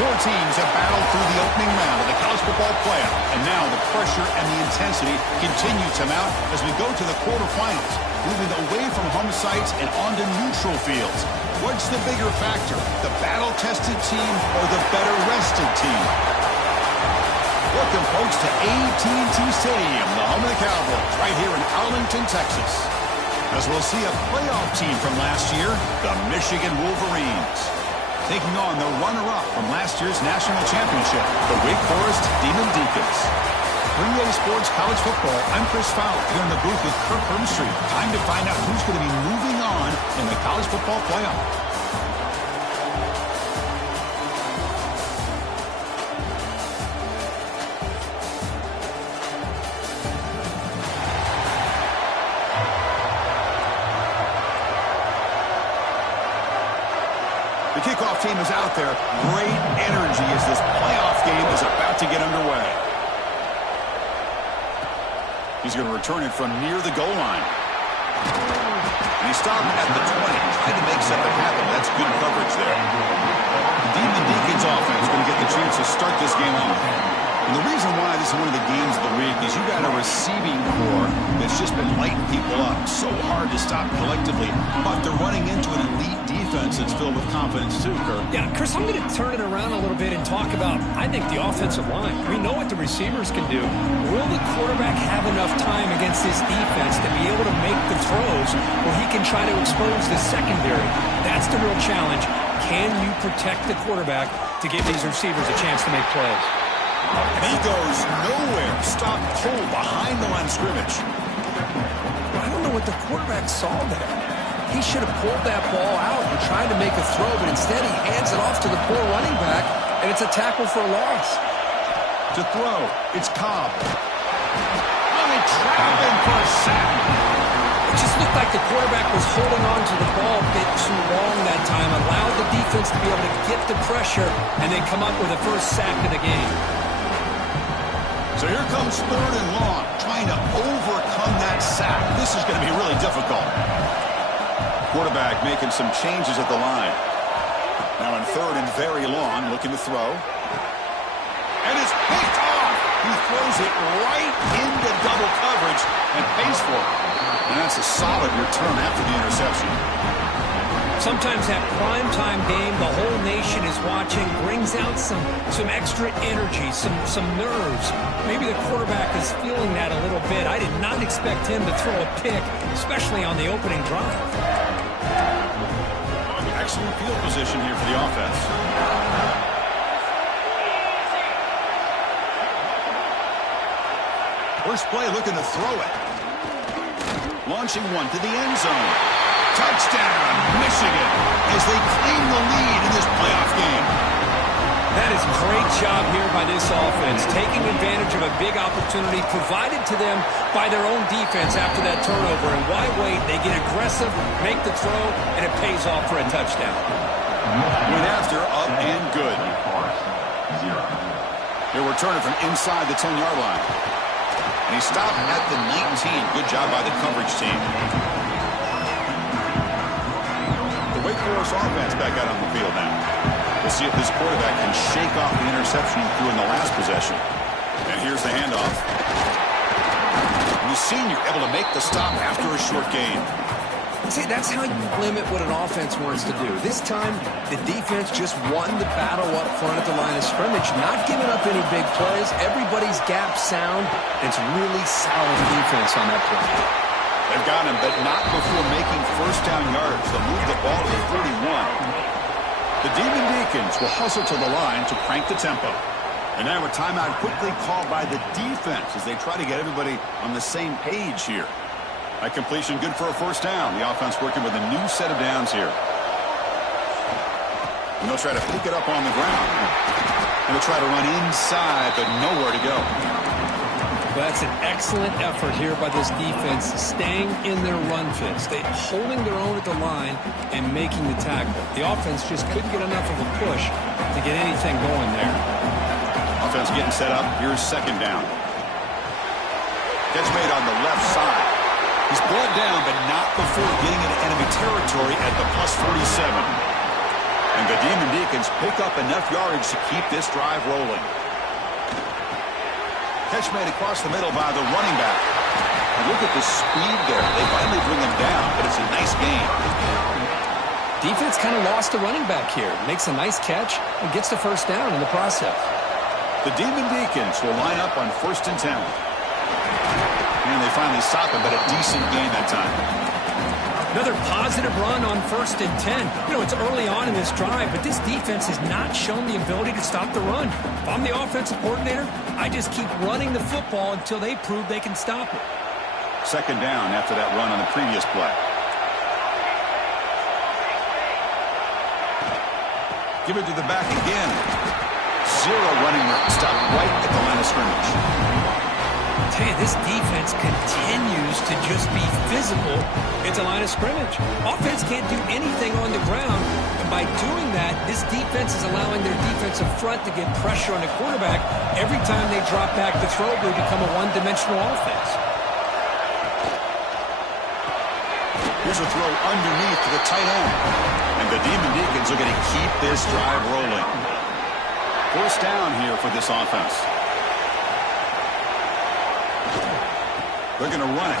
Four teams have battled through the opening round of the college football playoff, and now the pressure and the intensity continue to mount as we go to the quarterfinals, moving away from home sites and onto neutral fields. What's the bigger factor, the battle-tested team or the better-rested team? Welcome, folks, to AT&T Stadium, the home of the Cowboys, right here in Arlington, Texas, as we'll see a playoff team from last year, the Michigan Wolverines, taking on the runner-up from last year's national championship, the Wake Forest Demon Deacons. For EA Sports College Football, I'm Chris Fowler here in the booth with Kirk Hermstreet. Time to find out who's going to be moving on in the college football playoff. The kickoff team is out there. Great energy as this playoff game is about to get underway. He's going to return it from near the goal line. And he stopped at the 20, trying to make something happen. That's good coverage there. The Demon Deacons offense is going to get the chance to start this game off. And the reason why this is one of the games of the week is you got a receiving core that's just been lighting people up. So hard to stop collectively. But they're running into an elite defense that's filled with confidence too, Kirk. Yeah, Chris, I'm going to turn it around a little bit and talk about, I think, the offensive line. We know what the receivers can do. Will the quarterback have enough time against this defense to be able to make the throws where he can try to expose the secondary? That's the real challenge. Can you protect the quarterback to give these receivers a chance to make plays? And he goes nowhere. Stop cold behind the line of scrimmage. I don't know what the quarterback saw there. He should have pulled that ball out and tried to make a throw, but instead he hands it off to the poor running back, and it's a tackle for a loss. To throw, it's Cobb. Oh, they trap him for a sack. It just looked like the quarterback was holding on to the ball a bit too long that time, allowed the defense to be able to get the pressure, and then come up with the first sack of the game. So here comes third and long, trying to overcome that sack. This is going to be really difficult. Quarterback making some changes at the line. Now in third and very long, looking to throw. And it's picked off. He throws it right into double coverage and pays for it. And that's a solid return after the interception. Sometimes that primetime game, the whole nation is watching, brings out some extra energy, some nerves. Maybe the quarterback is feeling that a little bit. I did not expect him to throw a pick, especially on the opening drive. Excellent field position here for the offense. First play looking to throw it. Launching one to the end zone. Touchdown, Michigan, as they claim the lead in this playoff game. That is a great job here by this offense, taking advantage of a big opportunity provided to them by their own defense after that turnover. And why wait? They get aggressive, make the throw, and it pays off for a touchdown. Went after, up and good. They're returning from inside the 10-yard line. And he stopped at the 19. Good job by the coverage team. The Wake Forest offense back out on the field now. We'll see if this quarterback can shake off the interception he threw in the last possession. And here's the handoff. And the senior able to make the stop after a short gain. See, that's how you limit what an offense wants to do. This time, the defense just won the battle up front at the line of scrimmage, not giving up any big plays. Everybody's gap sound. It's really solid defense on that play. They've got him, but not before making first down yards. They'll move the ball to the 41. The Demon Deacons will hustle to the line to crank the tempo. And now a timeout quickly called by the defense as they try to get everybody on the same page here. That completion good for a first down. The offense working with a new set of downs here. And they'll try to pick it up on the ground. And they'll try to run inside, but nowhere to go. That's an excellent effort here by this defense, staying in their run fits. They holding their own at the line and making the tackle. The offense just couldn't get enough of a push to get anything going there. Offense getting set up. Here's second down. Catch made on the left side. He's brought down, but not before getting into enemy territory at the +47. And the Demon Deacons pick up enough yardage to keep this drive rolling. Catch made across the middle by the running back. And look at the speed there. They finally bring him down, but it's a nice gain. Defense kind of lost the running back here. Makes a nice catch and gets the first down in the process. The Demon Deacons will line up on 1st and 10. And they finally stop him, but a decent gain that time. Another positive run on 1st and 10. You know, it's early on in this drive, but this defense has not shown the ability to stop the run. If I'm the offensive coordinator, I just keep running the football until they prove they can stop it. 2nd down after that run on the previous play. Give it to the back again. 0 running room. Stop right at the line of scrimmage. Tell you, this defense continues to just be physical at the line of scrimmage. Offense can't do anything on the ground, and by doing that, this defense is allowing their defensive front to get pressure on the quarterback. Every time they drop back to throw, they become a one-dimensional offense. Here's a throw underneath to the tight end. And the Demon Deacons are going to keep this drive rolling. 1st down here for this offense. They're going to run it.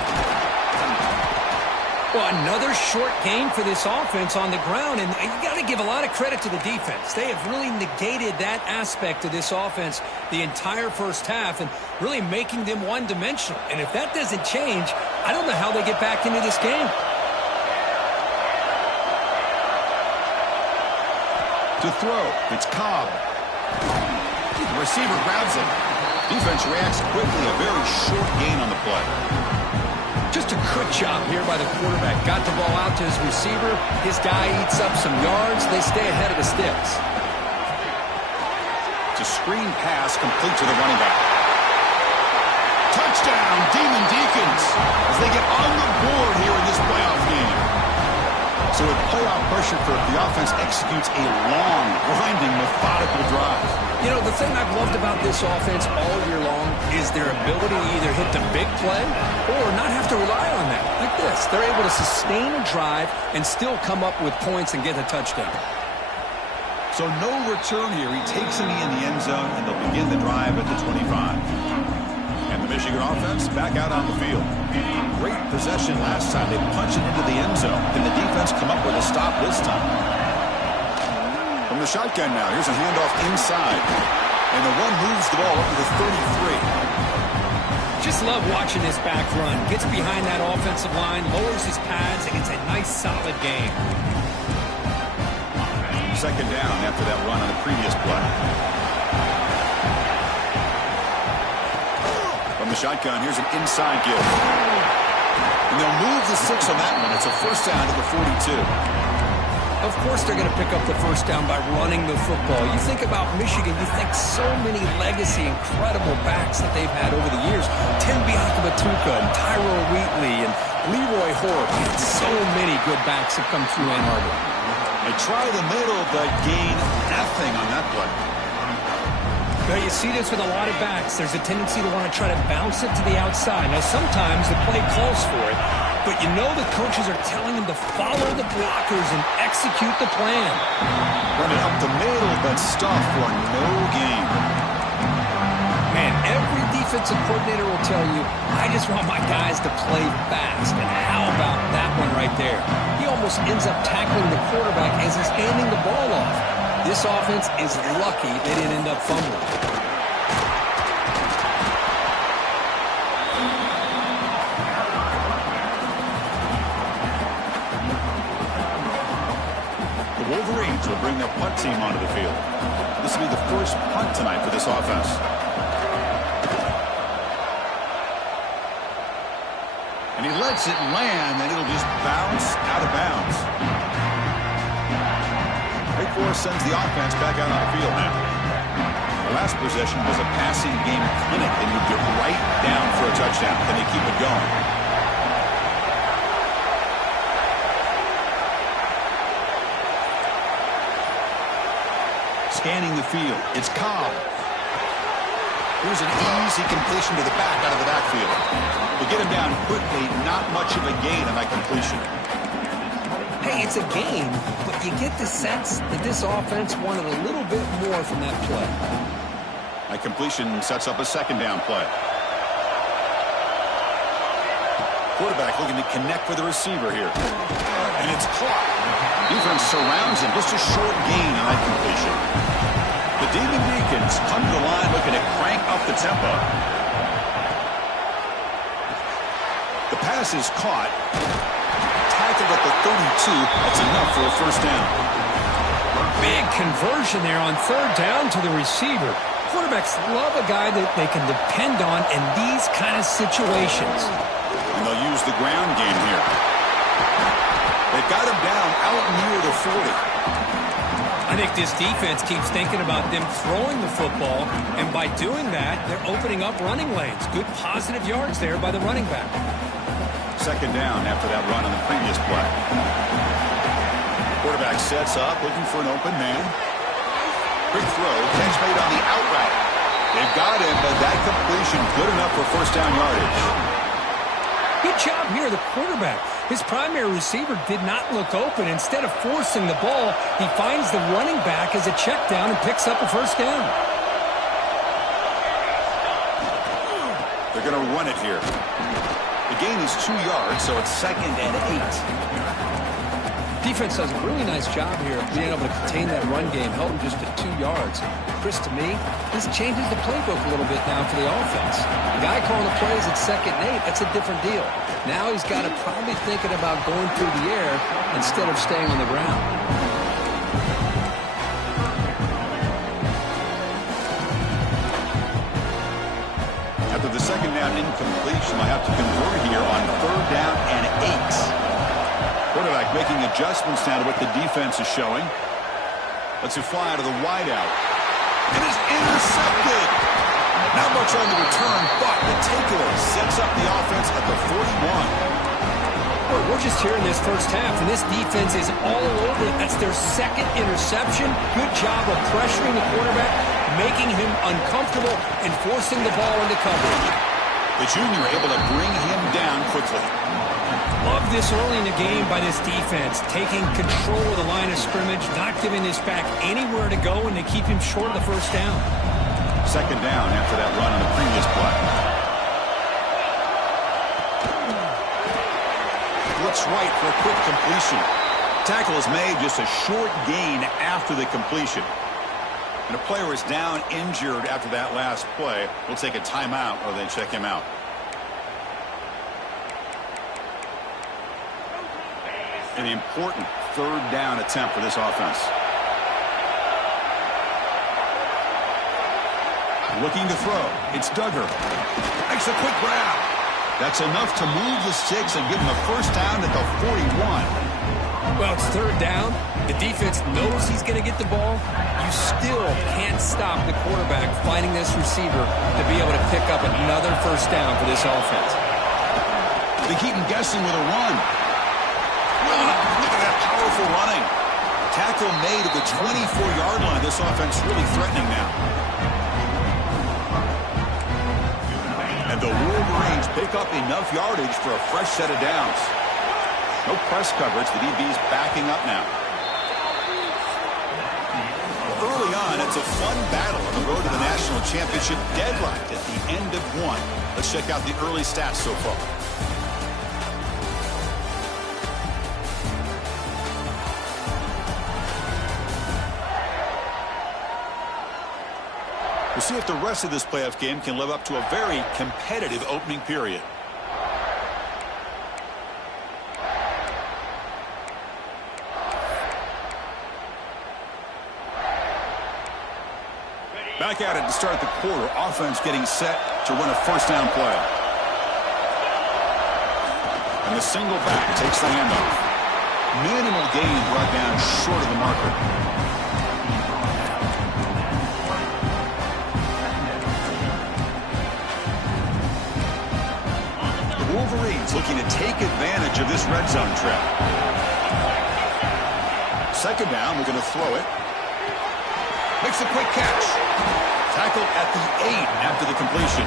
Well, another short gain for this offense on the ground, and you got to give a lot of credit to the defense. They have really negated that aspect of this offense the entire first half and really making them one-dimensional. And if that doesn't change, I don't know how they get back into this game. To throw, it's Cobb. The receiver grabs him. Defense reacts quickly, a very short gain on the play. Just a good job here by the quarterback. Got the ball out to his receiver. His guy eats up some yards. They stay ahead of the sticks. It's a screen pass complete to the running back. Touchdown, Demon Deacons, as they get on the board here in this playoff game. So with playoff pressure, the offense executes a long, grinding, methodical drive. You know, the thing I've loved about this offense all year long is their ability to either hit the big play or not have to rely on that. Like this. They're able to sustain a drive and still come up with points and get a touchdown. So no return here. He takes it in the end zone, and they'll begin the drive at the 25. And the Michigan offense back out on the field. Great possession last time. They punch it into the end zone. Can the defense come up with a stop this time? From the shotgun now, here's a handoff inside. And the one moves the ball up to the 33. Just love watching this back run. Gets behind that offensive line, lowers his pads, and it's a nice, solid game. 2nd down after that run on the previous play. From the shotgun, here's an inside give. And they'll move the 6 on that one. It's a 1st down to the 42. Of course they're going to pick up the 1st down by running the football. You think about Michigan, you think so many legacy, incredible backs that they've had over the years. Tim Biakabatuka and Tyrone Wheatley and Leroy Hoare. So many good backs have come through Ann Arbor. They try the middle, but gain nothing on that play. Now, you see this with a lot of backs. There's a tendency to want to try to bounce it to the outside. Now, sometimes the play calls for it, but you know the coaches are telling them to follow the blockers and execute the plan. Run it up the middle, but stuff for no gain. Man, every defensive coordinator will tell you, I just want my guys to play fast. And how about that one right there? He almost ends up tackling the quarterback as he's handing the ball off. This offense is lucky they didn't end up fumbling. The Wolverines will bring their punt team onto the field. This will be the first punt tonight for this offense. And he lets it land, and it'll just bounce out of bounds. Wake Forest sends the offense back out on the field now. The last possession was a passing game clinic. They moved it right down for a touchdown. Can they keep it going? Scanning the field. It's Cobb. Here's an easy completion to the back out of the backfield. They get him down quickly. Not much of a gain on that completion. Hey, it's a gain, but you get the sense that this offense wanted a little bit more from that play. That completion sets up a second down play. Quarterback looking to connect with the receiver here. And it's caught. Defense surrounds him. Just a short gain on that completion. The Demon Deacons come to the line looking to crank up the tempo. The pass is caught. Tackled at the 32. That's enough for a first down. Big conversion there on third down to the receiver. Quarterbacks love a guy that they can depend on in these kind of situations. And they'll use the ground game here. They've got him down out near the 40. I think this defense keeps thinking about them throwing the football, and by doing that, they're opening up running lanes. Good positive yards there by the running back. Second down after that run on the previous play. Quarterback sets up, looking for an open man. Quick throw, catch made on the out route. They've got him, but that completion good enough for first down yardage. Good job here, the quarterback. His primary receiver did not look open. Instead of forcing the ball, he finds the running back as a check down and picks up a first down. They're going to run it here. The gain is 2 yards, so it's 2nd and 8. Defense does a really nice job here of being able to contain that run game, held him just at 2 yards. Chris, to me, this changes the playbook a little bit now for the offense. The guy calling the plays at 2nd and 8, that's a different deal. Now he's got to probably thinking about going through the air instead of staying on the ground. After the second down incompletion, I have to convert here on third down and 8. Quarterback making adjustments now to what the defense is showing. Lets it fly out of the wideout. And is intercepted. Not much on the return, but the takeaway sets up the offense at the 41. We're just here in this first half, and this defense is all over it. That's their second interception. Good job of pressuring the quarterback, making him uncomfortable, and forcing the ball into coverage. The junior able to bring him down quickly. Love this early in the game by this defense, taking control of the line of scrimmage, not giving this back anywhere to go, and they keep him short of the first down. Second down after that run on the previous play. Looks right for a quick completion. Tackle is made, just a short gain after the completion. And a player is down injured after that last play. We'll take a timeout or then check him out. An important third down attempt for this offense. Looking to throw. It's Duggar. Makes a quick grab. That's enough to move the sticks and give him a first down at the 41. Well, it's third down. The defense knows he's going to get the ball. You still can't stop the quarterback finding this receiver to be able to pick up another first down for this offense. They keep him guessing with a run. Look at that powerful running. Tackle made at the 24-yard line. This offense really threatening now. And the Wolverines pick up enough yardage for a fresh set of downs. No press coverage. The DB's backing up now. Early on, it's a fun battle on the road to the national championship, deadlocked at the end of one. Let's check out the early stats so far. We'll see if the rest of this playoff game can live up to a very competitive opening period. Back at it to start the quarter. Offense getting set to run a first down play. And the single back takes the handoff. Minimal gain brought down short of the marker. The Wolverines looking to take advantage of this red zone trap. Second down, we're going to throw it. Makes a quick catch. Tackled at the 8 after the completion.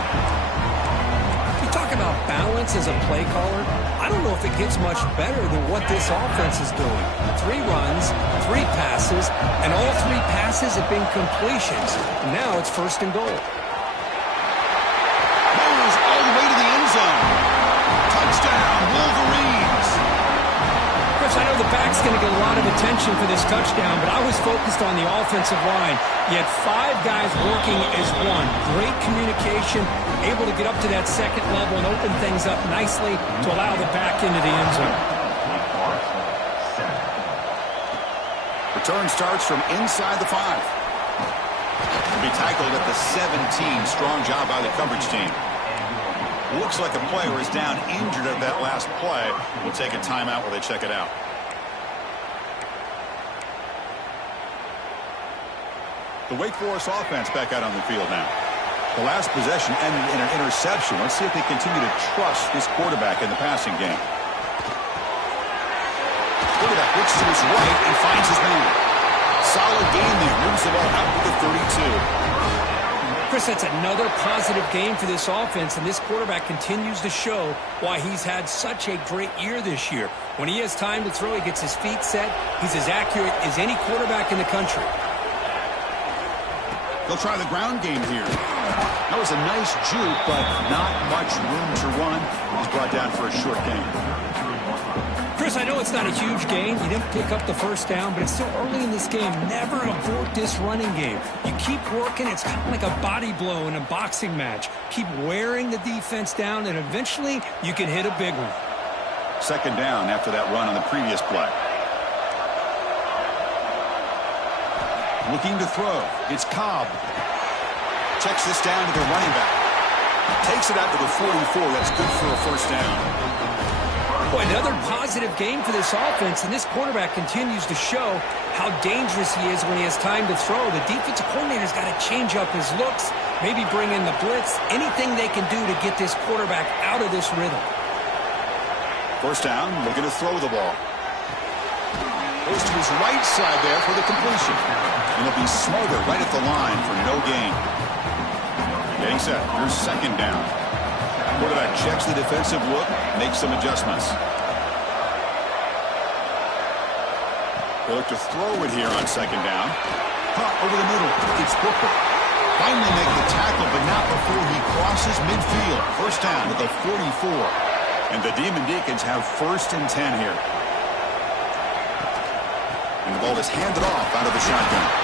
You talk about balance as a play caller. I don't know if it gets much better than what this offense is doing. 3 runs, 3 passes, and all 3 passes have been completions. And now it's 1st and goal. Moves all the way to the end zone. Touchdown, Wolverines. Chris, I know the back's going to get a lot of attention for this touchdown, but I was focused on the offensive line. You had 5 guys working as one. Great communication, able to get up to that 2nd level and open things up nicely to allow the back into the end zone. Return starts from inside the 5. Will be tackled at the 17. Strong job by the coverage team. Looks like a player is down injured at that last play. We'll take a timeout while they check it out. The Wake Forest offense back out on the field now. The last possession ended in an interception. Let's see if they continue to trust this quarterback in the passing game. Look at that. Looks to his right and finds his man. Solid game there. Moves the ball out to the 32. Chris, that's another positive game for this offense, and this quarterback continues to show why he's had such a great year this year. When he has time to throw, he gets his feet set. He's as accurate as any quarterback in the country. They'll try the ground game here. That was a nice juke, but not much room to run. He's brought down for a short gain. Chris, I know it's not a huge gain. You didn't pick up the 1st down, but it's still early in this game. Never abort this running game. You keep working. It's kind of like a body blow in a boxing match. Keep wearing the defense down, and eventually you can hit a big one. 2nd down after that run on the previous play. Looking to throw. It's Cobb. Checks this down to the running back. Takes it out to the 44. That's good for a 1st down. Boy, another positive game for this offense, and this quarterback continues to show how dangerous he is when he has time to throw. The defensive coordinator's got to change up his looks, maybe bring in the blitz, anything they can do to get this quarterback out of this rhythm. 1st down, looking to throw the ball. Goes to his right side there for the completion. And he'll be smothered right at the line for no gain. Getting set. Here's 2nd down. Quarterback checks the defensive look, makes some adjustments. They look to throw it here on 2nd down. Caught over the middle. It's Booker. Finally make the tackle, but not before he crosses midfield. 1st down at the 44. And the Demon Deacons have 1st and 10 here. And the ball is handed off out of the shotgun.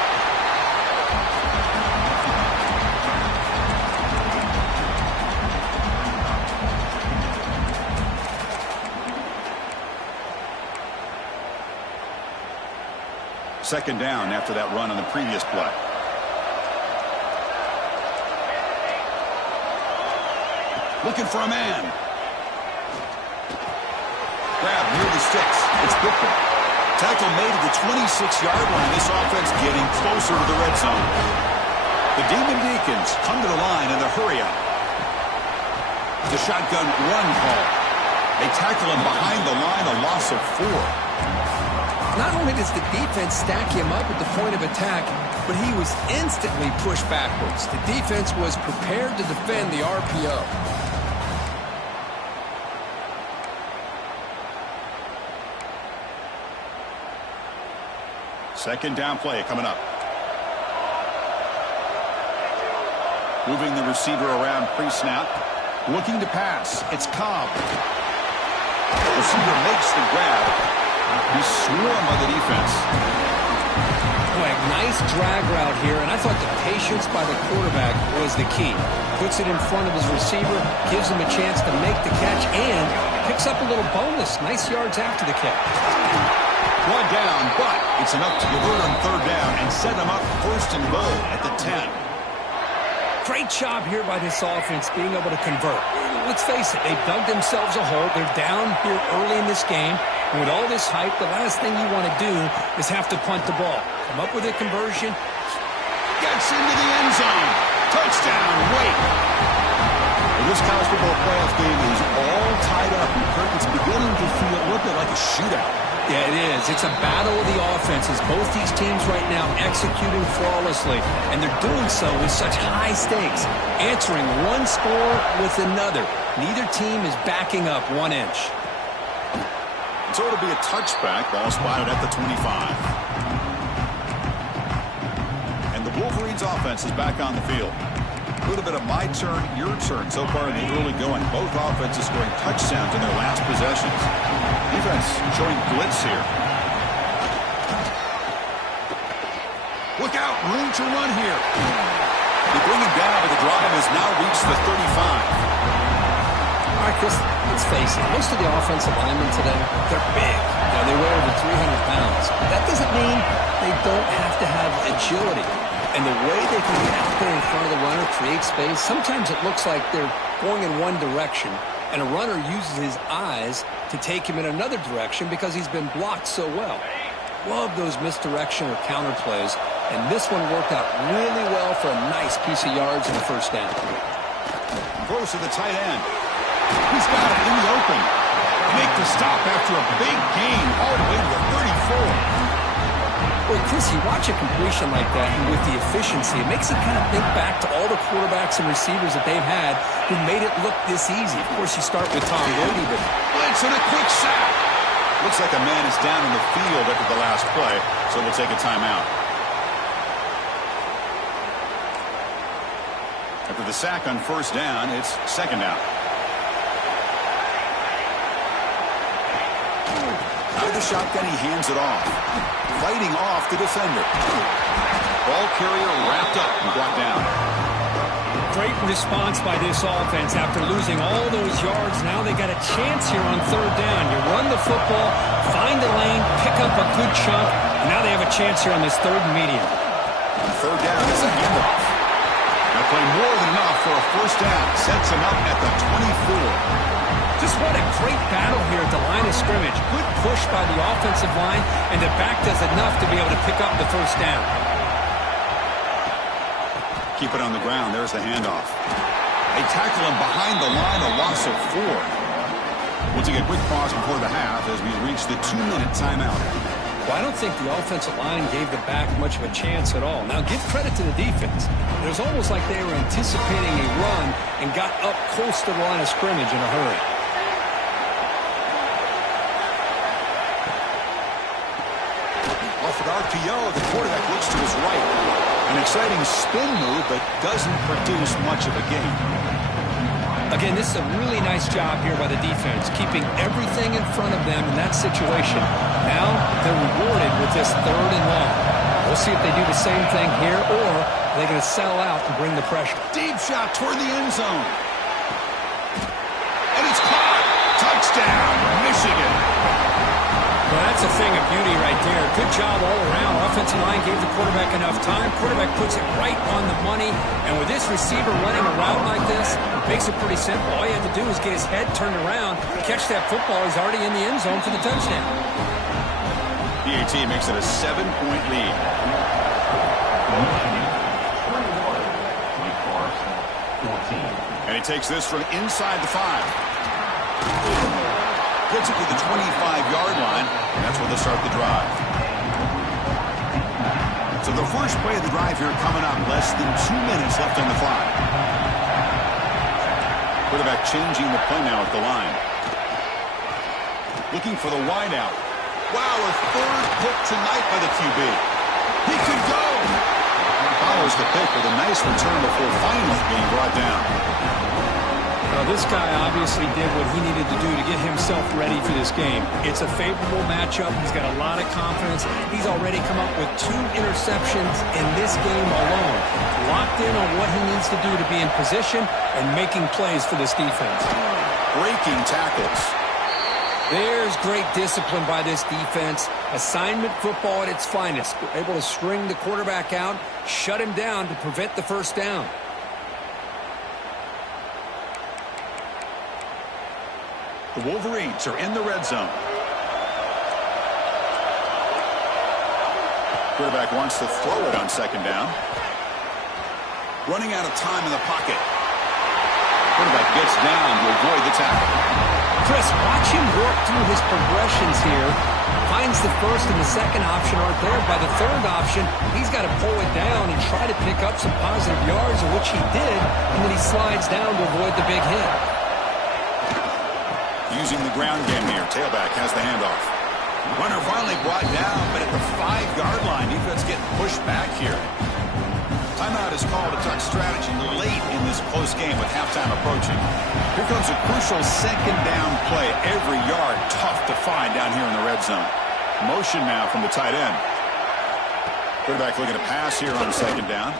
Second down after that run on the previous play. Looking for a man. Grab near the sticks. It's Booker. Tackle made at the 26-yard line. This offense getting closer to the red zone. The Demon Deacons come to the line in the hurry up. The shotgun run call. They tackle him behind the line, a loss of 4. Not only does the defense stack him up at the point of attack, but he was instantly pushed backwards. The defense was prepared to defend the RPO. Second down play coming up. Moving the receiver around pre-snap. Looking to pass. It's Cobb. Receiver makes the grab. He's swarmed by the defense. Boy, nice drag route here, and I thought the patience by the quarterback was the key. Puts it in front of his receiver, gives him a chance to make the catch, and picks up a little bonus. Nice yards after the catch. One down, but it's enough to convert on 3rd down and set them up 1st and goal at the 10. Great job here by this offense being able to convert. Let's face it, they've dug themselves a hole. They're down here early in this game. And with all this hype, the last thing you want to do is have to punt the ball. Come up with a conversion. Gets into the end zone. Touchdown, Wake. Well, this college football playoff game is all tied up. It's beginning to feel a little bit like a shootout. Yeah, it is. It's a battle of the offenses. Both these teams right now executing flawlessly, and they're doing so with such high stakes, answering one score with another. Neither team is backing up 1 inch. So it'll be a touchback. Ball spotted at the 25. Wolverines offense is back on the field. A little bit of my turn, your turn so far in the early going. Both offenses scoring touchdowns in their last possessions. Defense showing blitz here. Look out, room to run here. They bring him down, but the drive has now reached the 35. All right, Chris, let's face it. Most of the offensive linemen today, they're big. They weigh over 300 pounds. That doesn't mean they don't have to have agility. And the way they can get out there in front of the runner, create space, sometimes it looks like they're going in one direction, and a runner uses his eyes to take him in another direction because he's been blocked so well. Love those misdirection or counter plays, and this one worked out really well for a nice piece of yards and a first down. Throws to the tight end. He's got it in the open. Make the stop after a big gain all the way to the 34. Boy, Chris, you watch a completion like that, and with the efficiency, it makes you kind of think back to all the quarterbacks and receivers that they've had who made it look this easy. Of course, you start with Tom Brady, but blitz and a quick sack. Looks like a man is down in the field after the last play, so we'll take a timeout. After the sack on first down, it's second down. Out of the shotgun, he hands it off. Fighting off the defender. Ball carrier wrapped up and brought down. Great response by this offense after losing all those yards. Now they got a chance here on third down. You run the football, find the lane, pick up a good chunk, and now they have a chance here on this third and medium. On third down, it's a handoff. Now play more than enough for a first down. Sets him up at the 24. Just what a great battle here at the line of scrimmage. Good push by the offensive line, and the back does enough to be able to pick up the first down. Keep it on the ground. There's the handoff. They tackle him behind the line, a loss of 4. We'll take a quick pause before the half as we reach the 2-minute timeout. Well, I don't think the offensive line gave the back much of a chance at all. Now, give credit to the defense. It was almost like they were anticipating a run and got up close to the line of scrimmage in a hurry. Off an RPO, the quarterback looks to his right. An exciting spin move, but doesn't produce much of a gain. Again, this is a really nice job here by the defense, keeping everything in front of them in that situation. Now they're rewarded with this third and long. We'll see if they do the same thing here, or they're going to sell out and bring the pressure. Deep shot toward the end zone. And it's caught. Touchdown, Michigan. Well, that's a thing of beauty right there. Good job all around. Offensive line gave the quarterback enough time. Quarterback puts it right on the money. And with this receiver running a route like this, it makes it pretty simple. All you have to do is get his head turned around, catch that football. He's already in the end zone for the touchdown. PAT makes it a 7-point lead. And he takes this from inside the 5. Gets it to the 25-yard line, and that's where they'll start the drive. So the first play of the drive here coming up, less than 2 minutes left on the clock. Quarterback changing the play now at the line. Looking for the wideout. Wow, a third pick tonight by the QB. He could go. Follows the pick with a nice return before finally being brought down. Well, this guy obviously did what he needed to do to get himself ready for this game. It's a favorable matchup. He's got a lot of confidence. He's already come up with 2 interceptions in this game alone. Locked in on what he needs to do to be in position and making plays for this defense. Breaking tackles. There's great discipline by this defense. Assignment football at its finest. They're able to string the quarterback out, shut him down to prevent the first down. The Wolverines are in the red zone. Quarterback wants to throw it on second down. Running out of time in the pocket. Quarterback gets down to avoid the tackle. Chris, watch him work through his progressions here. Finds the first and the second option aren't there. By the third option, he's got to pull it down and try to pick up some positive yards, which he did, and then he slides down to avoid the big hit. Using the ground game here. Tailback has the handoff. Runner finally brought down, but at the 5-yard line, defense getting pushed back here. Timeout is called to talk strategy late in this close game with halftime approaching. Here comes a crucial second down play. Every yard tough to find down here in the red zone. Motion now from the tight end. Quarterback looking to pass here on second down.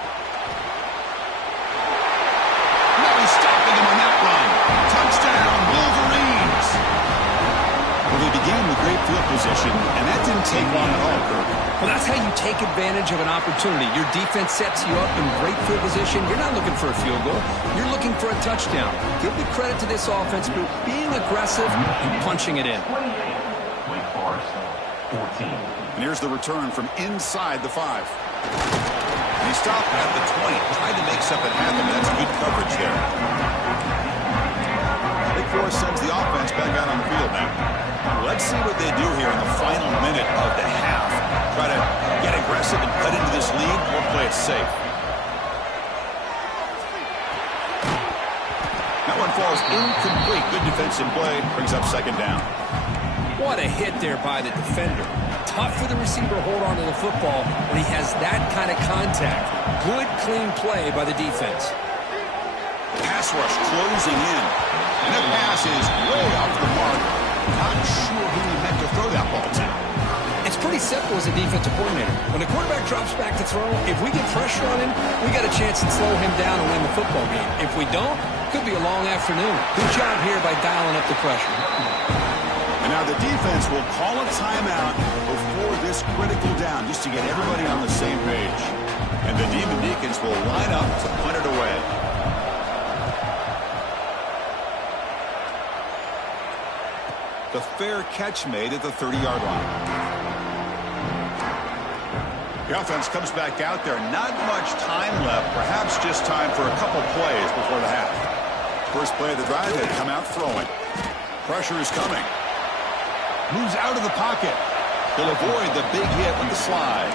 Now he's stopping him on that run. Touchdown, Wolverines. Well, they began with great field position, and that didn't take long at all, Kirk. Well, that's how you take advantage of an opportunity. Your defense sets you up in great field position. You're not looking for a field goal. You're looking for a touchdown. Give the credit to this offense for being aggressive and punching it in. And here's the return from inside the 5. And he stopped at the 20, tried to make something happen. That's good coverage there. Big Force sends the offense back out on the field now. Let's see what they do here in the final minute of the half. Try to get aggressive and cut into this lead or play it safe. That one falls incomplete. Good defensive play. Brings up second down. What a hit there by the defender. Tough for the receiver to hold on to the football when he has that kind of contact. Good, clean play by the defense. Pass rush closing in. And that pass is way off the mark. Not sure who he meant to throw that ball to. It's pretty simple as a defensive coordinator. When the quarterback drops back to throw, if we get pressure on him, we got a chance to slow him down and win the football game. If we don't, could be a long afternoon. Good job here by dialing up the pressure. And now the defense will call a timeout before this critical down just to get everybody on the same page. And the Demon Deacons will line up to punt it away. The fair catch made at the 30-yard line. The offense comes back out there. Not much time left. Perhaps just time for a couple plays before the half. First play of the drive, they come out throwing. Pressure is coming. Moves out of the pocket. He'll avoid the big hit on the slide.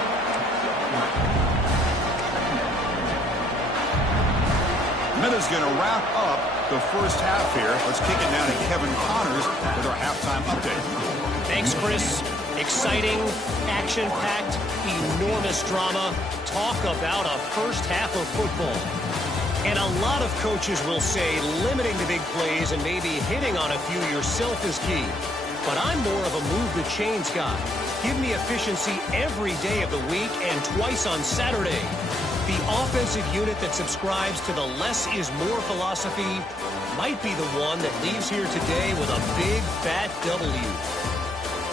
Minuta's going to wrap up the first half here. Let's kick it down to Kevin Connors with our halftime update. Thanks, Chris. Exciting, action-packed, enormous drama. Talk about a first half of football. And a lot of coaches will say limiting the big plays and maybe hitting on a few yourself is key. But I'm more of a move-the-chains guy. Give me efficiency every day of the week and twice on Saturday. The offensive unit that subscribes to the less is more philosophy might be the one that leaves here today with a big, fat W.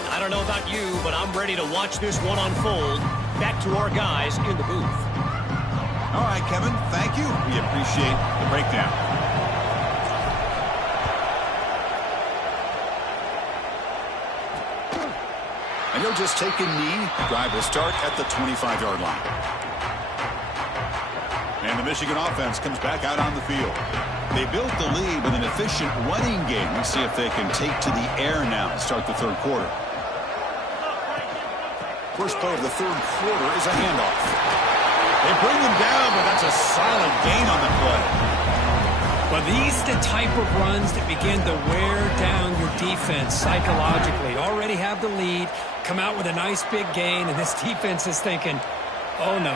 I don't know about you, but I'm ready to watch this one unfold. Back to our guys in the booth. All right, Kevin, thank you. We appreciate the breakdown. And he'll just take a knee. Drive will start at the 25-yard line. And the Michigan offense comes back out on the field. They built the lead with an efficient running game. Let's see if they can take to the air now to start the third quarter. First play of the third quarter is a handoff. They bring him down, but that's a solid gain on the play. Well, these are the type of runs that begin to wear down your defense psychologically. Already have the lead, come out with a nice big gain, and this defense is thinking, oh no,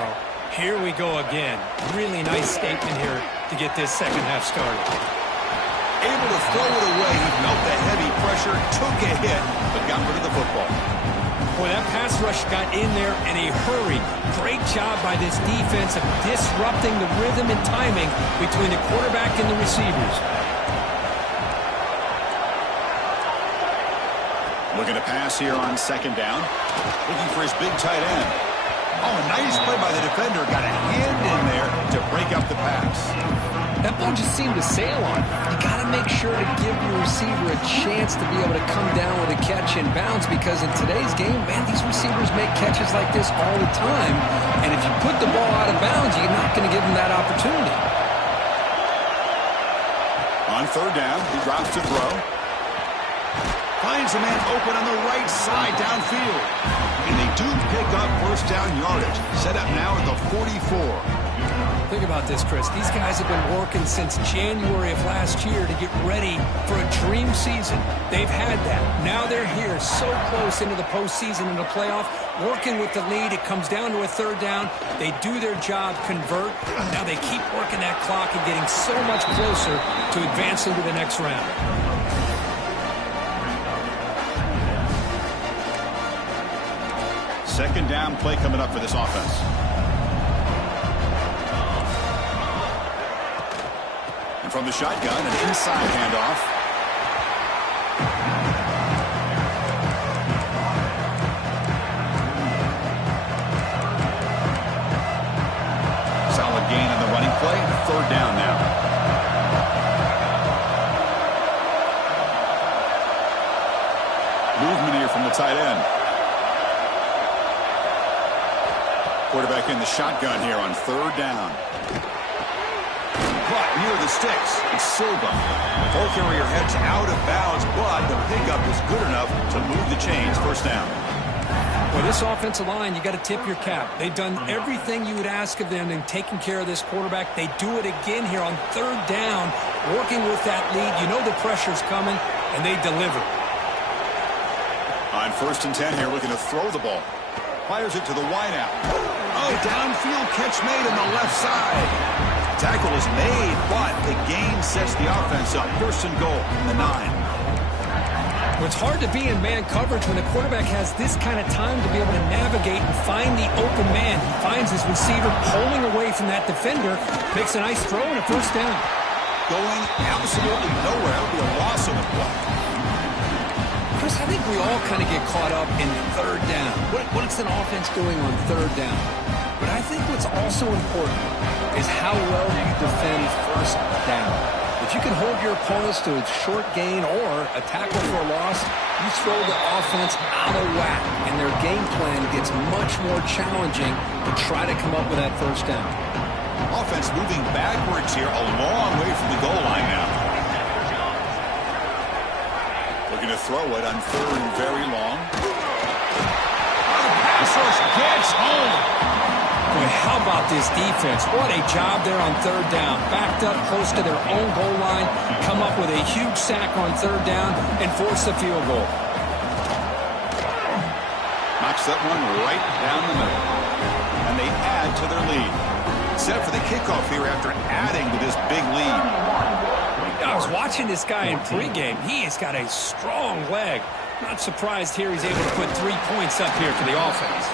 here we go again. Really nice statement here to get this second half started. Able to throw it away. He felt the heavy pressure, took a hit, but got rid of the football. Boy, that pass rush got in there in a hurry. Great job by this defense of disrupting the rhythm and timing between the quarterback and the receivers. Looking to pass here on second down. Looking for his big tight end. Oh, nice play by the defender. Got a hand in there to break up the pass. That ball just seemed to sail on. You got to make sure to give your receiver a chance to be able to come down with a catch and bounce, because in today's game, man, these receivers make catches like this all the time. And if you put the ball out of bounds, you're not going to give them that opportunity. On third down, he drops to throw. Finds a man open on the right side downfield. And they do pick up first down yardage. Set up now at the 44. Think about this, Chris. These guys have been working since January of last year to get ready for a dream season. They've had that. Now they're here so close into the postseason and the playoff, working with the lead. It comes down to a third down. They do their job, convert. Now they keep working that clock and getting so much closer to advancing to the next round. Second down play coming up for this offense. And from the shotgun, an inside handoff. Solid gain on the running play. Third down now. Movement here from the tight end. Quarterback in the shotgun here on third down. Caught near the sticks. It's Silva. Ball carrier heads out of bounds, but the pickup is good enough to move the chains. First down. Well, this offensive line, you got to tip your cap. They've done everything you would ask of them in taking care of this quarterback. They do it again here on third down, working with that lead. You know the pressure's coming, and they deliver. On 1st and 10 here, looking to throw the ball. Fires it to the wideout. Oh, downfield catch made on the left side. Tackle is made, but the gain sets the offense up. 1st and goal, the 9. Well, it's hard to be in man coverage when the quarterback has this kind of time to be able to navigate and find the open man. He finds his receiver pulling away from that defender, makes a nice throw and a first down. Going absolutely nowhere. That'll be a loss on the play. Chris, I think we all kind of get caught up in third down. What's an offense doing on third down? But I think what's also important is how well you defend first down. If you can hold your opponents to a short gain or a tackle for a loss, you throw the offense out of whack, and their game plan gets much more challenging to try to come up with that first down. Offense moving backwards here, a long way from the goal line now. Looking to throw it on third and very long. The pass rush gets home. Boy, how about this defense? What a job there on third down. Backed up close to their own goal line, come up with a huge sack on third down, and force the field goal. Knocks that one right down the middle. And they add to their lead. Set for the kickoff here after adding to this big lead. I was watching this guy in pregame. He has got a strong leg. Not surprised here he's able to put 3 points up here for the offense.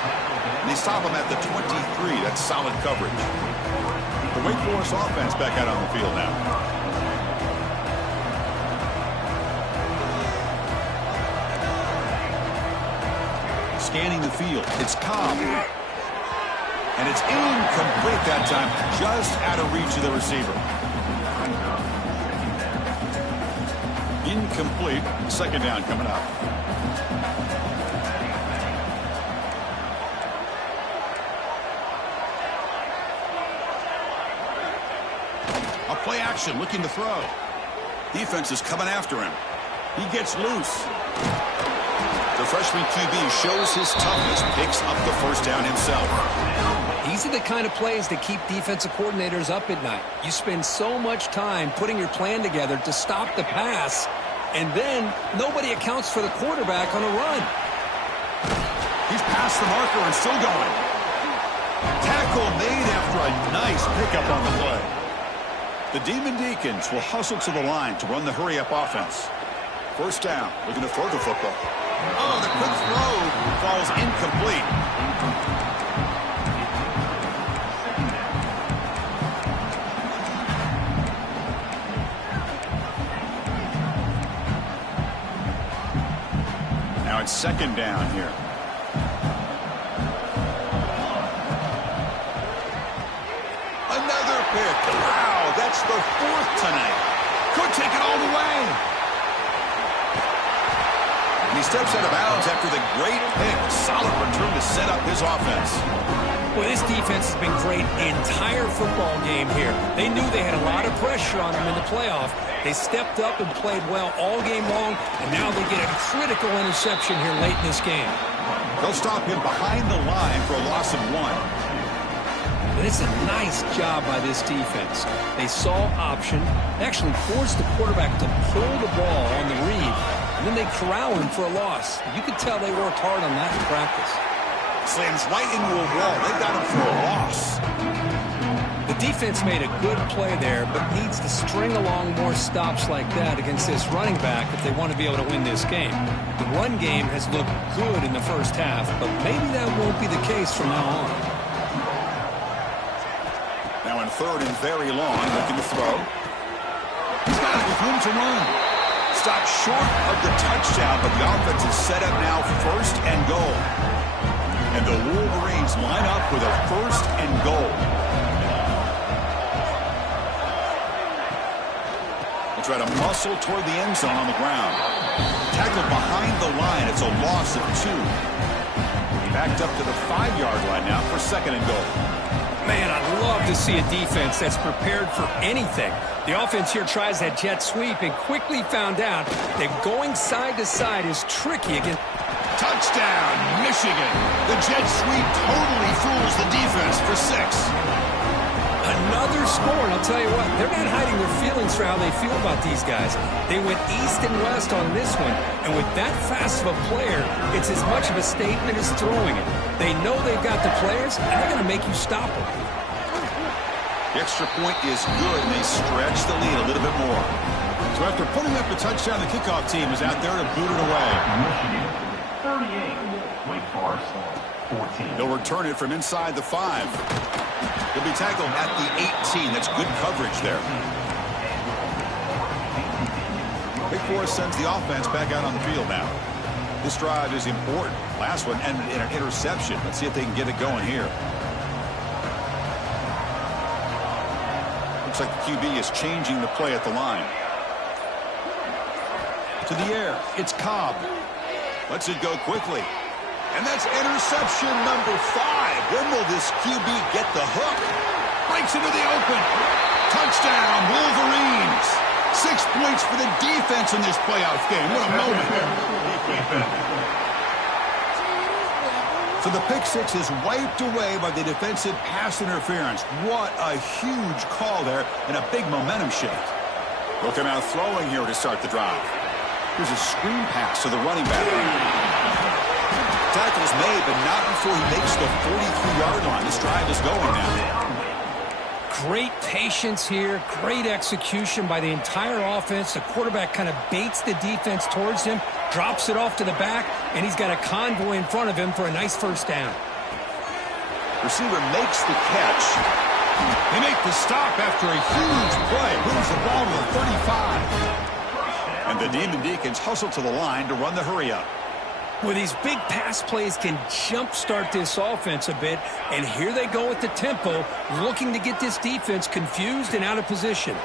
And they stop him at the 23. That's solid coverage. The Wake Forest offense back out on the field now. Scanning the field. It's Cobb. And it's incomplete that time. Just out of reach of the receiver. Incomplete. Second down coming up. A play action looking to throw. Defense is coming after him. He gets loose. The freshman QB shows his toughness, picks up the first down himself. These are the kind of plays that keep defensive coordinators up at night. You spend so much time putting your plan together to stop the pass, and then nobody accounts for the quarterback on a run. He's past the marker and still going. Tackle made after a nice pickup on the play. The Demon Deacons will hustle to the line to run the hurry-up offense. First down, looking to throw the football. Oh, the quick throw falls incomplete. Now it's second down here. Another pick. Wow, that's the 4th tonight. Could take it all the way. And he steps out of bounds after the great pick. Solid return to set up his offense. Well, this defense has been great the entire football game here. They knew they had a lot of pressure on them in the playoff. They stepped up and played well all game long, and now they get a critical interception here late in this game. They'll stop him behind the line for a loss of 1. And it's a nice job by this defense. They saw option, actually forced the quarterback to pull the ball on the read, and then they corral him for a loss. You could tell they worked hard on that in practice. Slams right into a wall. They got him for a loss. The defense made a good play there, but needs to string along more stops like that against this running back if they want to be able to win this game. The run game has looked good in the first half, but maybe that won't be the case from now on. Now in 3rd and very long, looking to throw. He's got it with room to run. Stopped short of the touchdown, but the offense is set up now 1st and goal. And the Wolverines line up with a 1st and goal. They try to muscle toward the end zone on the ground. Tackled behind the line. It's a loss of 2. Backed up to the 5-yard line now for 2nd and goal. Man, I'd love to see a defense that's prepared for anything. The offense here tries that jet sweep and quickly found out that going side to side is tricky against... Touchdown, Michigan. The jet sweep totally fools the defense for 6. Another score, and I'll tell you what, they're not hiding their feelings for how they feel about these guys. They went east and west on this one, and with that fast of a player, it's as much of a statement as throwing it. They know they've got the players, and they're going to make you stop them. The extra point is good, and they stretch the lead a little bit more. So after putting up the touchdown, the kickoff team is out there to boot it away. Michigan, 38, Wake Forest, 14. They'll return it from inside the 5. He'll be tackled at the 18. That's good coverage there. Wake Forest sends the offense back out on the field now. This drive is important. Last one ended in an interception. Let's see if they can get it going here. Looks like the QB is changing the play at the line. To the air. It's Cobb. Lets it go quickly. And that's interception number 5. When will this QB get the hook? Breaks into the open. Touchdown, Wolverines. 6 points for the defense in this playoff game. What a moment. So the pick 6 is wiped away by the defensive pass interference. What a huge call there and a big momentum shift. Looking out throwing here to start the drive. Here's a screen pass to the running back. Tackle's made, but not before he makes the 43-yard line. This drive is going now. Great patience here, great execution by the entire offense. The quarterback kind of baits the defense towards him, drops it off to the back, and he's got a convoy in front of him for a nice 1st down. Receiver makes the catch. They make the stop after a huge play. Moves the ball to the 35. And the Demon Deacons hustle to the line to run the hurry-up. Well, these big pass plays can jumpstart this offense a bit, and here they go with the tempo, looking to get this defense confused and out of position.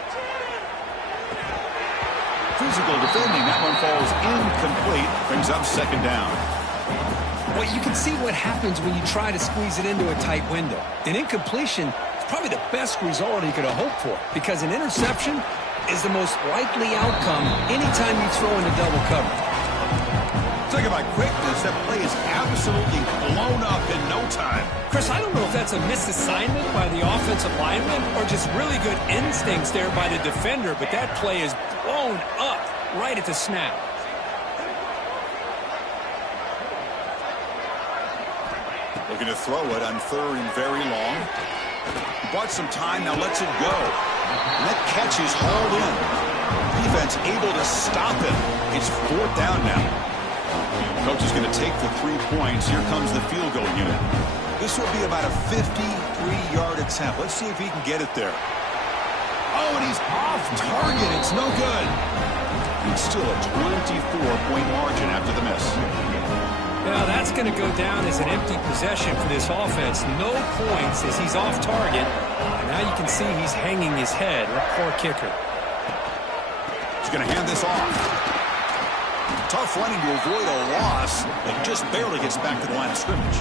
Physical defending. That one falls incomplete. Brings up 2nd down. Well, you can see what happens when you try to squeeze it into a tight window. An incompletion is probably the best result you could have hoped for, because an interception is the most likely outcome anytime you throw into double coverage. Talk about quickness. That play is absolutely blown up in no time. Chris, I don't know if that's a misassignment by the offensive lineman or just really good instincts there by the defender, but that play is blown up right at the snap. Looking to throw it on 3rd and very long. Bought some time, now lets it go. And that catch is hauled in. Defense able to stop him. It's 4th down now. Coach is going to take the 3 points. Here comes the field goal unit. This will be about a 53-yard attempt. Let's see if he can get it there. Oh, and he's off target. It's no good. It's still a 24-point margin after the miss. Now that's going to go down as an empty possession for this offense. No points as he's off target. And now you can see he's hanging his head. What a poor kicker. He's going to hand this off. Tough running to avoid a loss, but just barely gets back to the line of scrimmage.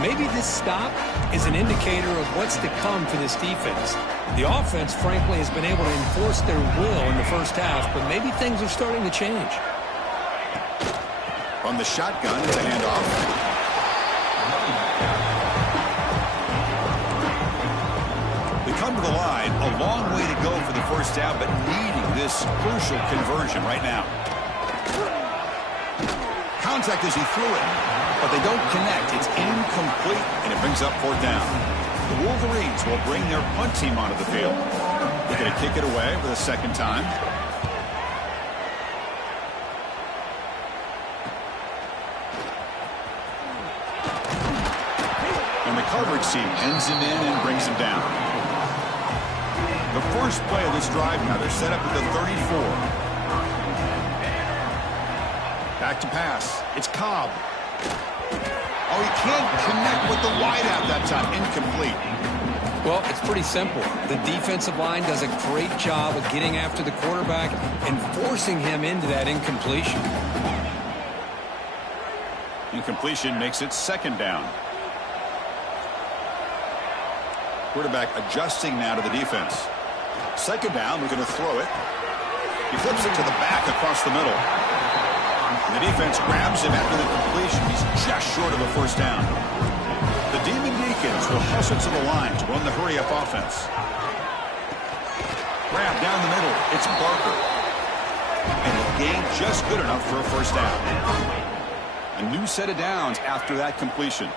Maybe this stop is an indicator of what's to come for this defense. The offense, frankly, has been able to enforce their will in the first half, but maybe things are starting to change. From the shotgun, it's a handoff. They come to the line. A long way to go for the first down, but needing this crucial conversion right now. Contact as he threw it, but they don't connect. It's incomplete, and it brings up fourth down. The Wolverines will bring their punt team onto the field. They're going to kick it away for the second time. And the coverage team pins him in and brings him down. The first play of this drive now, they're set up at the 34. Back to pass. It's Cobb. Oh, he can't connect with the wideout that time. Incomplete. Well, it's pretty simple. The defensive line does a great job of getting after the quarterback and forcing him into that incompletion. Incompletion makes it second down. Quarterback adjusting now to the defense. Second down, we're going to throw it. He flips it to the back across the middle. And the defense grabs him after the completion. He's just short of a first down. The Demon Deacons will hustle to the line to run the hurry-up offense. Grab down the middle. It's Barker. And the gain just good enough for a first down. A new set of downs after that completion.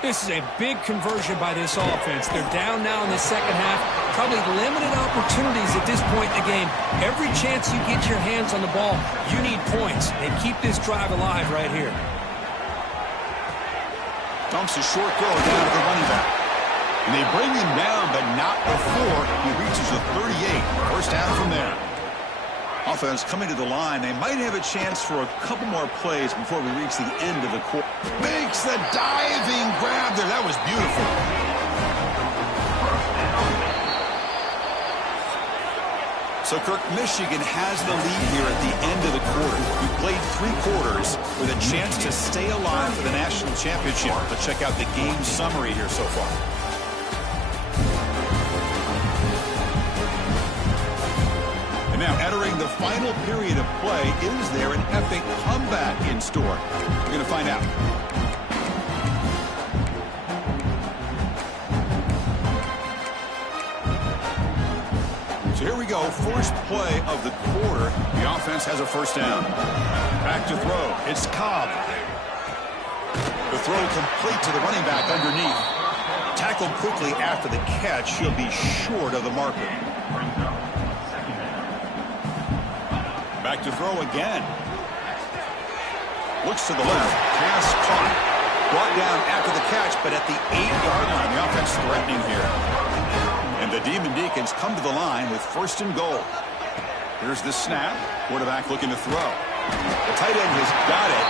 This is a big conversion by this offense. They're down now in the second half. Probably limited opportunities at this point in the game. Every chance you get your hands on the ball, you need points. They keep this drive alive right here. Dumps a short throw down to the running back. And they bring him down, but not before he reaches the 38. First down from there. Offense coming to the line. They might have a chance for a couple more plays before we reach the end of the quarter. Makes the diving grab there. That was beautiful. So, Kirk, Michigan has the lead here at the end of the quarter. We played 3 quarters with a chance to stay alive for the national championship. Let's check out the game summary here so far. And now, entering the final period of play, is there an epic comeback in store? We're going to find out. So here we go, first play of the quarter. The offense has a first down. Back to throw. It's Cobb. The throw complete to the running back underneath. Tackled quickly after the catch. He'll be short of the marker. Back to throw again. Looks to the left. Pass caught. Brought down after the catch, but at the 8-yard line. The offense threatening here. And the Demon Deacons come to the line with first and goal. Here's the snap. Quarterback looking to throw. The tight end has got it.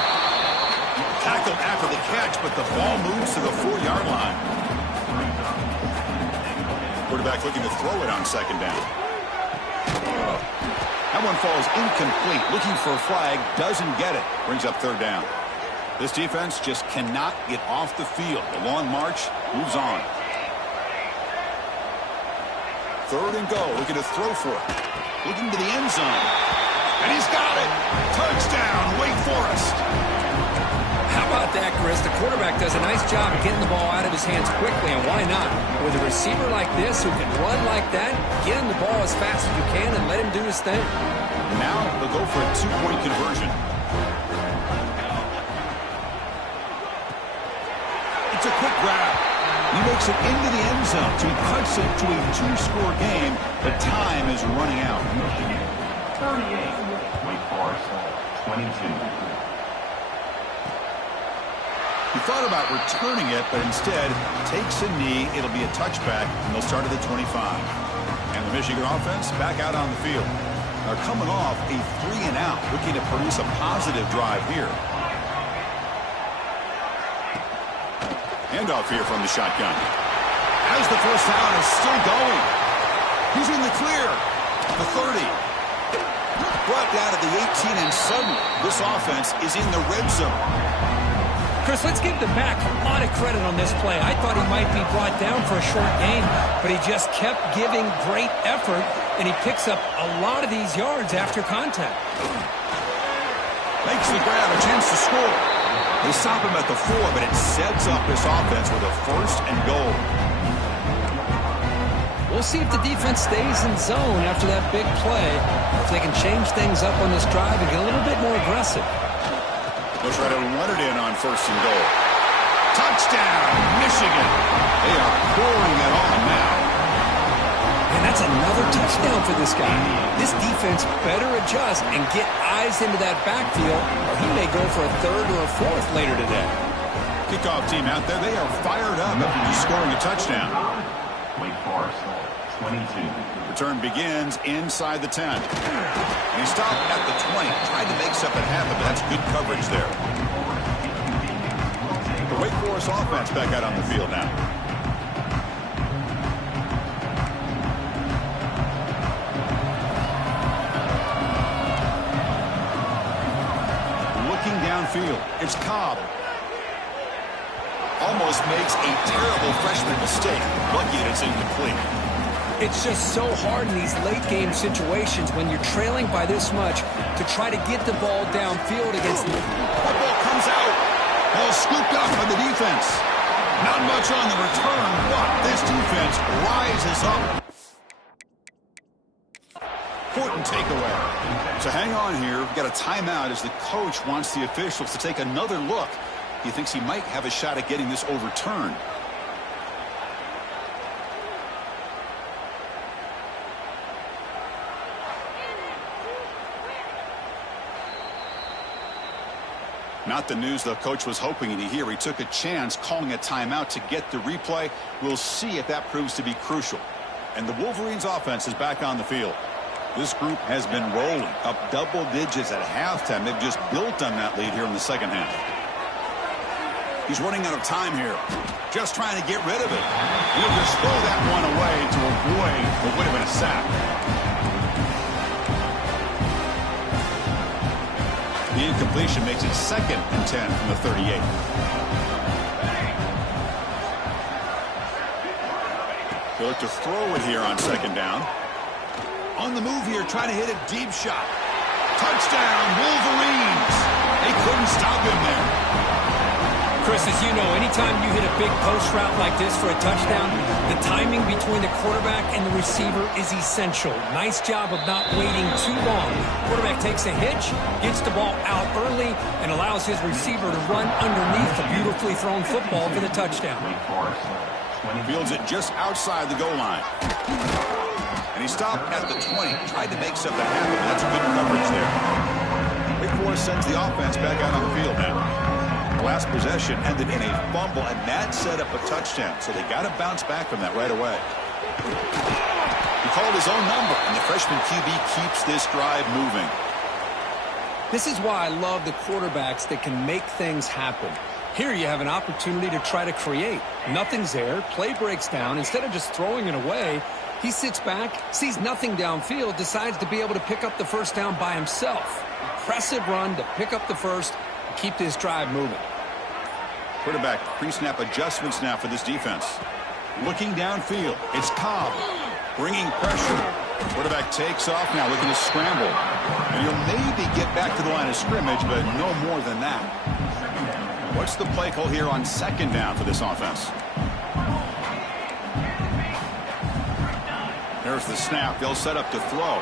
Tackled after the catch, but the ball moves to the 4-yard line. Quarterback looking to throw it on second down. That one falls incomplete. Looking for a flag. Doesn't get it. Brings up third down. This defense just cannot get off the field. The long march moves on. Third and goal, looking to throw for it. Looking to the end zone. And he's got it. Touchdown, Wake Forest. How about that, Chris? The quarterback does a nice job of getting the ball out of his hands quickly, and why not? With a receiver like this who can run like that, get him the ball as fast as you can and let him do his thing. Now they'll go for a 2-point conversion. It's a quick grab. He makes it into the end zone, so he cuts it to a 2-score game, but time is running out. 38, Wake Forest, 22. He thought about returning it, but instead takes a knee. It'll be a touchback, and they'll start at the 25. And the Michigan offense back out on the field. They're coming off a 3-and-out, looking to produce a positive drive here. Handoff here from the shotgun. As the first down is still going. He's in the clear. The 30. Brought down at the 18, and suddenly this offense is in the red zone. Chris, let's give the back a lot of credit on this play. I thought he might be brought down for a short gain, but he just kept giving great effort, and he picks up a lot of these yards after contact. Makes the grab, a chance to score. They stop him at the 4, but it sets up this offense with a 1st and goal. We'll see if the defense stays in zone after that big play, or if they can change things up on this drive and get a little bit more aggressive. They'll try to run it in on 1st and goal. Touchdown, Michigan. They are pouring it on now. And that's another touchdown for this guy. This defense better adjust and get eyes into that backfield, or he may go for a 3rd or a 4th later today. Kickoff team out there, they are fired up after just scoring a touchdown. Wake Forest, 22. Return begins inside the 10. And he stopped at the 20. Tried to make something happen, but that's good coverage there. The Wake Forest offense back out on the field now. Looking downfield, it's Cobb. Almost makes a terrible freshman mistake. Lucky it's incomplete. It's just so hard in these late-game situations when you're trailing by this much to try to get the ball downfield against the... That ball comes out. Ball scooped up by the defense. Not much on the return, but this defense rises up. Important takeaway. So hang on here. We've got a timeout as the coach wants the officials to take another look. He thinks he might have a shot at getting this overturned. Not the news the coach was hoping to hear. He took a chance calling a timeout to get the replay. We'll see if that proves to be crucial. And the Wolverines offense is back on the field. This group has been rolling up double digits at halftime. They've just built on that lead here in the second half. He's running out of time here. Just trying to get rid of it. He'll just throw that one away to avoid what would have been a sack. The incompletion makes it 2nd and 10 from the 38. They look to throw it here on 2nd down. On the move here, trying to hit a deep shot. Touchdown, Wolverines. They couldn't stop him there. Chris, as you know, anytime you hit a big post route like this for a touchdown, the timing between the quarterback and the receiver is essential. Nice job of not waiting too long. Quarterback takes a hitch, gets the ball out early, and allows his receiver to run underneath the beautifully thrown football for the touchdown. Fields it just outside the goal line. And he stopped at the 20. Tried to make something happen. That's good coverage there. Wake Forest sends the offense back out on the field now. The last possession ended in a fumble, and that set up a touchdown. So they got to bounce back from that right away. He called his own number, and the freshman QB keeps this drive moving. This is why I love the quarterbacks that can make things happen. Here you have an opportunity to try to create. Nothing's there. Play breaks down. Instead of just throwing it away, he sits back, sees nothing downfield, decides to be able to pick up the 1st down by himself. Impressive run to pick up the 1st and keep this drive moving. Quarterback pre-snap adjustments now for this defense. Looking downfield, it's Cobb bringing pressure. Quarterback takes off now, looking to scramble. And he'll maybe get back to the line of scrimmage, but no more than that. What's the play call here on 2nd down for this offense? There's the snap. They'll set up to throw.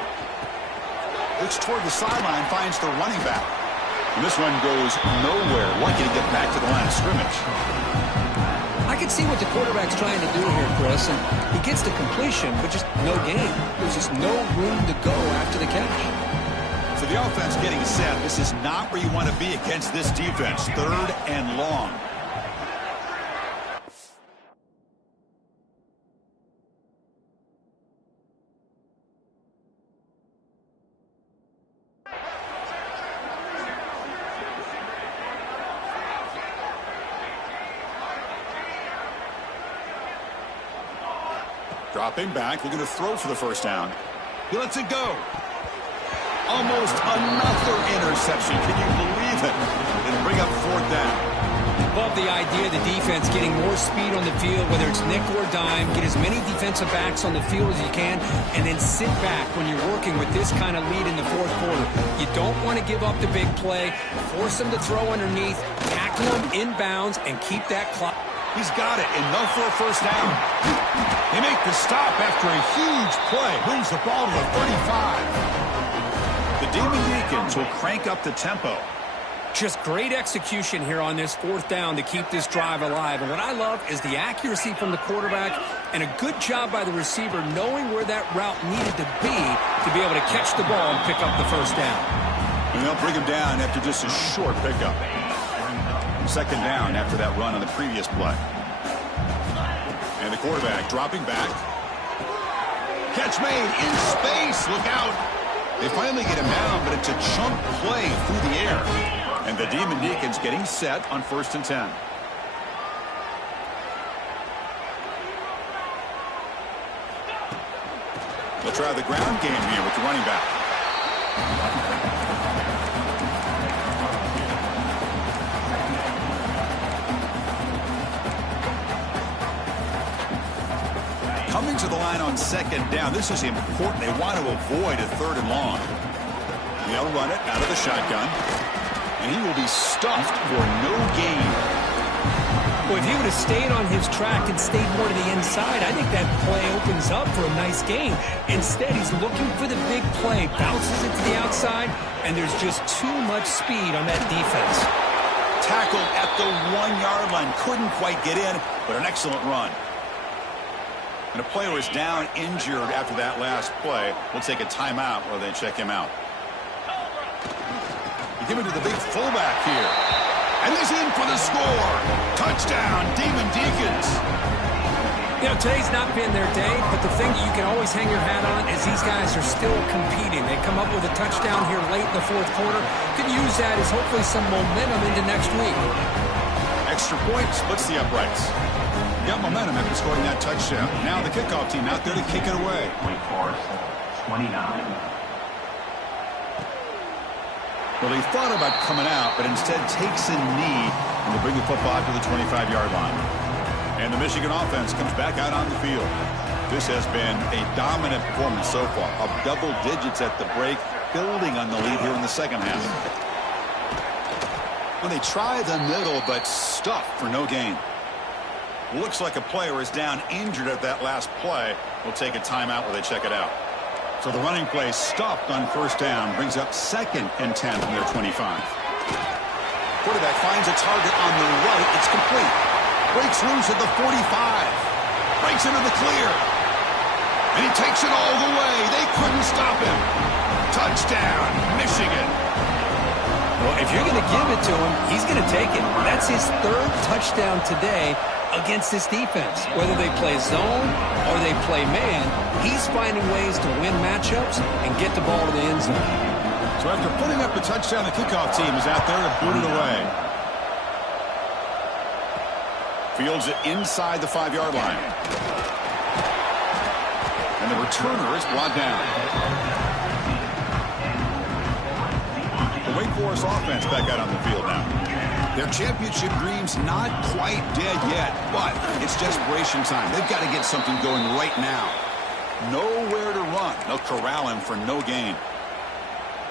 Looks toward the sideline, finds the running back. And this one goes nowhere. Lucky to get back to the line of scrimmage. I can see what the quarterback's trying to do here, Chris, and he gets the completion, but just no gain. There's just no room to go after the catch. So the offense getting set. This is not where you want to be against this defense. 3rd and long. Dropping back, looking to throw for the 1st down. He lets it go. Almost another interception. Can you believe it? And bring up 4th down. love the idea of the defense getting more speed on the field, whether it's nickel or dime, get as many defensive backs on the field as you can, and then sit back when you're working with this kind of lead in the fourth quarter. You don't want to give up the big play, force them to throw underneath, tackle them inbounds, and keep that clock. He's got it, enough for a first down. They make the stop after a huge play. Brings the ball to the 35. The Demon Deacons will crank up the tempo. Just great execution here on this fourth down to keep this drive alive. And what I love is the accuracy from the quarterback and a good job by the receiver knowing where that route needed to be able to catch the ball and pick up the first down. And they'll bring him down after just a short pickup. Second down after that run on the previous play. And the quarterback dropping back. Catch made in space. Look out. They finally get him down, but it's a chunk play through the air. And the Demon Deacons getting set on 1st and 10. They'll try the ground game here with the running back. Coming to the line on second down. This is important. They want to avoid a 3rd and long. They'll run it out of the shotgun. And he will be stuffed for no gain. Well, if he would have stayed on his track and stayed more to the inside, I think that play opens up for a nice gain. Instead, he's looking for the big play, bounces it to the outside, and there's just too much speed on that defense. Tackled at the 1-yard line. Couldn't quite get in, but an excellent run. And a player is down injured after that last play. We'll take a timeout while they check him out. Give it to the big fullback here. And he's in for the score. Touchdown, Demon Deacons. You know, today's not been their day, but the thing that you can always hang your hat on is these guys are still competing. They come up with a touchdown here late in the fourth quarter. Could use that as hopefully some momentum into next week. Extra point splits the uprights. Got momentum after scoring that touchdown. Now the kickoff team out there to kick it away. Wake Forest, 29. Well, he thought about coming out, but instead takes a knee and will bring the football to the 25-yard line. And the Michigan offense comes back out on the field. This has been a dominant performance so far, of double digits at the break, building on the lead here in the second half. When they try the middle, but stuffed for no gain. Looks like a player is down injured at that last play. We'll take a timeout while they check it out. So the running play stopped on 1st down, brings up 2nd and 10 from their 25. Quarterback finds a target on the right. It's complete. Breaks loose at the 45. Breaks into the clear. And he takes it all the way. They couldn't stop him. Touchdown, Michigan. Well, if you're going to give it to him, he's going to take it. That's his 3rd touchdown today against this defense. Whether they play zone or they play man, he's finding ways to win matchups and get the ball to the end zone. So after putting up the touchdown, the kickoff team is out there to boot it away. Fields it inside the 5-yard line. And the returner is brought down. The Wake Forest offense back out on the field now. Their championship dreams not quite dead yet, but it's desperation time. They've got to get something going right now. Nowhere to run. They'll corral him for no gain.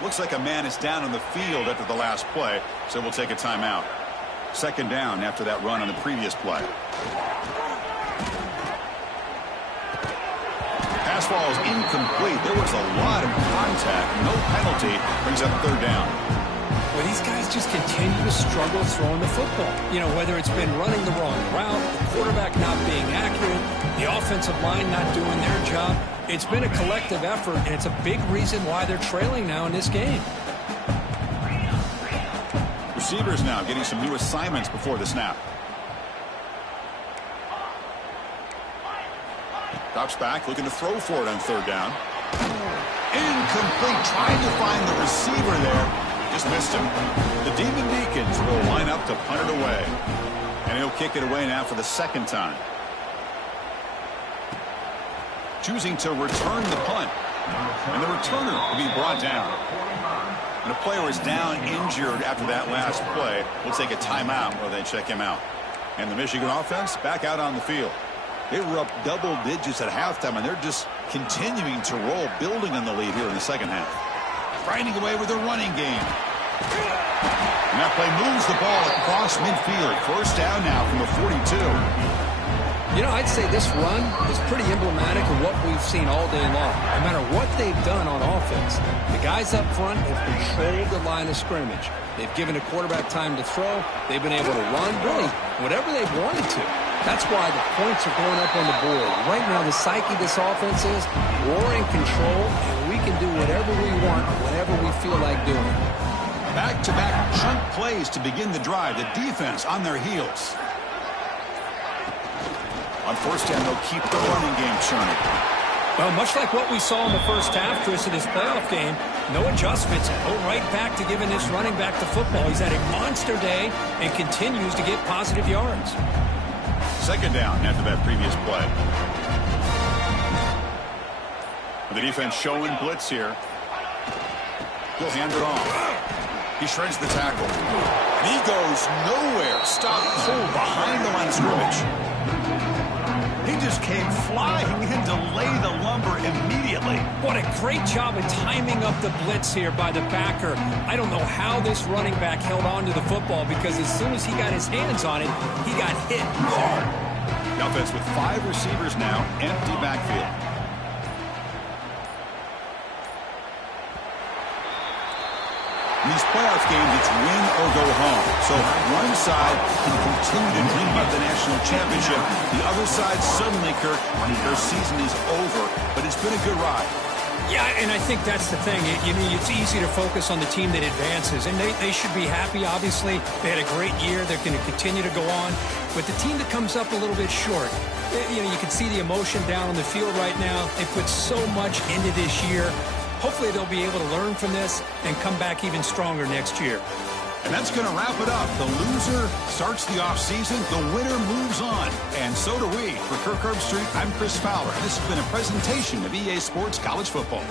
Looks like a man is down on the field after the last play, so we'll take a timeout. 2nd down after that run on the previous play. Pass ball is incomplete. There was a lot of contact. No penalty. Brings up 3rd down. Well, these guys just continue to struggle throwing the football. You know, whether it's been running the wrong route, the quarterback not being accurate, the offensive line not doing their job. It's been a collective effort, and it's a big reason why they're trailing now in this game. Receivers now getting some new assignments before the snap. Drops back, looking to throw for it on 3rd down. Incomplete, trying to find the receiver there. Just missed him. The Demon Deacons will line up to punt it away. And he'll kick it away now for the 2nd time. Choosing to return the punt. And the returner will be brought down. When a player is down injured after that last play, we'll take a timeout while they check him out. And the Michigan offense back out on the field. They were up double digits at halftime, and they're just continuing to roll, building on the lead here in the second half. Finding away with their running game. And that play moves the ball across midfield. First down now from the 42. You know, I'd say this run is pretty emblematic of what we've seen all day long. No matter what they've done on offense, the guys up front have controlled the line of scrimmage. They've given a quarterback time to throw. They've been able to run, really, whatever they've wanted to. That's why the points are going up on the board. Right now, the psyche of this offense is we're in control, and we can do whatever we want, whenever we feel like doing. Back-to-back chunk plays to begin the drive. The defense on their heels. On first down, they'll keep the running game churning. Well, much like what we saw in the first half, Chris, in this playoff game, no adjustments. Go right back to giving this running back the football. He's had a monster day and continues to get positive yards. Second down after that previous play. The defense showing blitz here. He'll hand it off. He shreds the tackle. And he goes nowhere. Stop cold behind the line of scrimmage. He just came flying in to lay the lumber immediately. What a great job of timing up the blitz here by the backer. I don't know how this running back held on to the football, because as soon as he got his hands on it, he got hit hard. The offense with 5 receivers now, empty backfield. In these playoff games, it's win or go home. So one side can continue to dream about the national championship. The other side suddenly, Kirk, their season is over. But it's been a good ride. Yeah, and I think that's the thing. It's easy to focus on the team that advances, and they should be happy, obviously. They had a great year. They're going to continue to go on. But the team that comes up a little bit short, you can see the emotion down on the field right now. They put so much into this year. Hopefully they'll be able to learn from this and come back even stronger next year. And that's going to wrap it up. The loser starts the offseason. The winner moves on. And so do we. For Kirk Herbstreit, I'm Chris Fowler. This has been a presentation of EA Sports College Football.